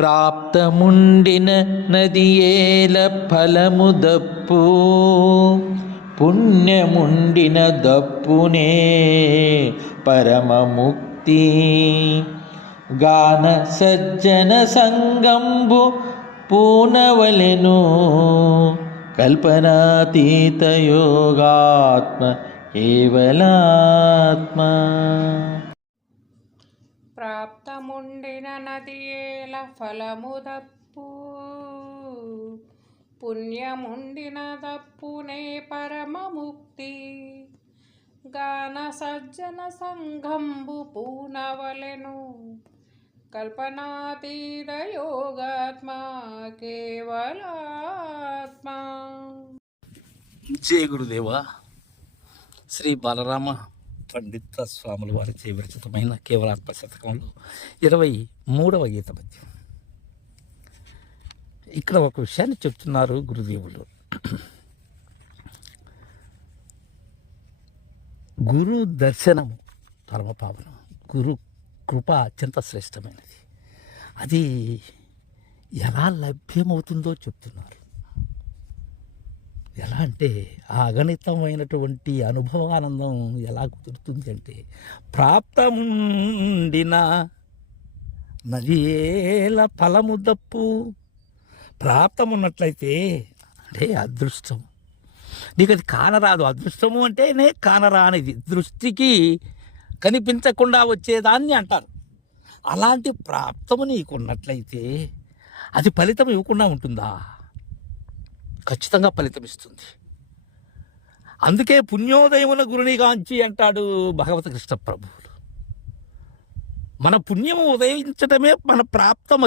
ప్రాప్తముండిన నదియేల ఫలము దప్పు, పుణ్యముండిన దప్పునే పరమముక్తి. గాన సజ్జన సంగంబు పూనవలెను, కల్పనాతీత యోగాత్మ కేవలాత్మ. ప్రాప్తముండిన నదియేల ఫలము దప్పు, పుణ్యముండిన దప్పునే పరమముక్తి. గాన సజ్జన సంఘంబు పూనవలెను, కల్పనాతీత యోగాత్మ కేవలాత్మ. జయ గురుదేవ. శ్రీ బాలరామ పండిత స్వాముల వారి విరచితమైన కేవలాత్మ శతకంలో 23వ గీత పద్యం. ఇక్కడ ఒక విషయాన్ని చెప్తున్నారు గురుదేవులు. గురు దర్శనము పరమపావనం, గురు కృప అత్యంత శ్రేష్టమైనది. అది ఎలా లభ్యమవుతుందో చెప్తున్నారు. ఎలా అంటే ఆ అగణితమైనటువంటి అనుభవానందం ఎలా కుదురుతుంది అంటే, ప్రాప్తముండిన నదియేల ఫలము దప్పు. ప్రాప్తం ఉన్నట్లయితే అంటే అదృష్టం, నీకు అది కానరాదు. అదృష్టము అంటేనే కానరానిది, దృష్టికి కనిపించకుండా వచ్చేదాన్ని అంటారు. అలాంటి ప్రాప్తము నీకు ఉన్నట్లయితే అది ఫలితం ఇవ్వకుండా ఉంటుందా? ఖచ్చితంగా ఫలితం ఇస్తుంది. అందుకే పుణ్యోదయమున గురునిగాంచి అంటాడు భగవత కృష్ణ ప్రభువులు. మన పుణ్యము ఉదయించడమే మన ప్రాప్తం.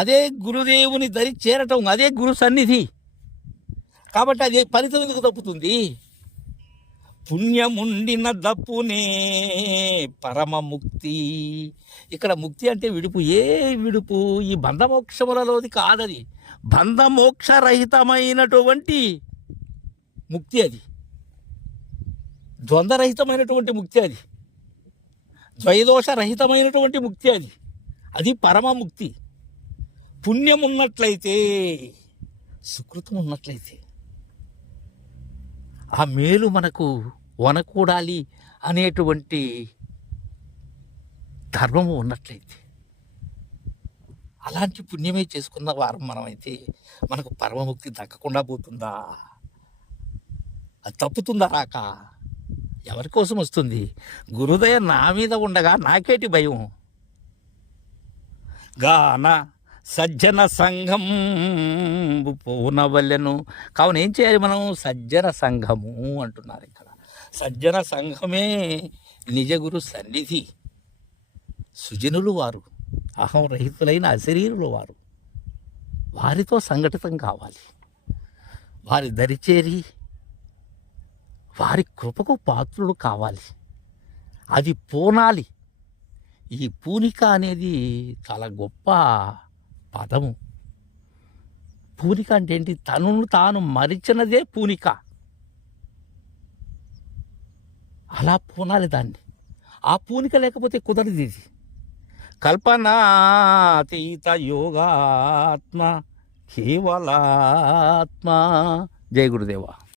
అదే గురుదేవుని దరి చేరటం, అదే గురు సన్నిధి. కాబట్టి అదే ఫలితం ఎందుకు తప్పుతుంది? పుణ్యముండిన దప్పునే పరమముక్తి. ఇక్కడ ముక్తి అంటే విడుపు. ఏ విడుపు? ఈ బంధమోక్షములలోది కాదది. బంధమోక్షరహితమైనటువంటి ముక్తి అది, ద్వంద్వరహితమైనటువంటి ముక్తి అది, ద్వైదోషరహితమైనటువంటి ముక్తి అది. అది పరమముక్తి. పుణ్యం ఉన్నట్లయితే, సుకృతం ఉన్నట్లయితే, ఆ మేలు మనకు వనకూడాలి అనేటువంటి ధర్మము ఉన్నట్లయితే, అలాంటి పుణ్యమే చేసుకున్న వారం మనమైతే మనకు పరమముక్తి దక్కకుండా పోతుందా? అది తప్పుతుందా రాక? ఎవరి కోసం వస్తుంది? గురుదయ నా మీద ఉండగా నాకేటి భయం? గాన సజ్జన సంఘం పూనవలెను. కావున ఏం చేయాలి మనం? సజ్జన సంఘము అంటున్నారు ఇక్కడ. సజ్జన సంఘమే నిజ గురు సన్నిధి. సుజనులు వారు, అహం రహితులైన అశరీరులు వారు. వారితో సంఘటితం కావాలి, వారి దరిచేరి వారి కృపకు పాత్రులు కావాలి. అది పూనాలి. ఈ పూనిక అనేది చాలా గొప్ప పదము. పూనిక అంటే ఏంటి? తనను తాను మరిచినదే పూనిక. అలా పూనాలి దాన్ని. ఆ పూనిక లేకపోతే కుదరదు ఇది. కల్పనాతీత యోగాత్మ కేవలాత్మ. జయ గురుదేవ.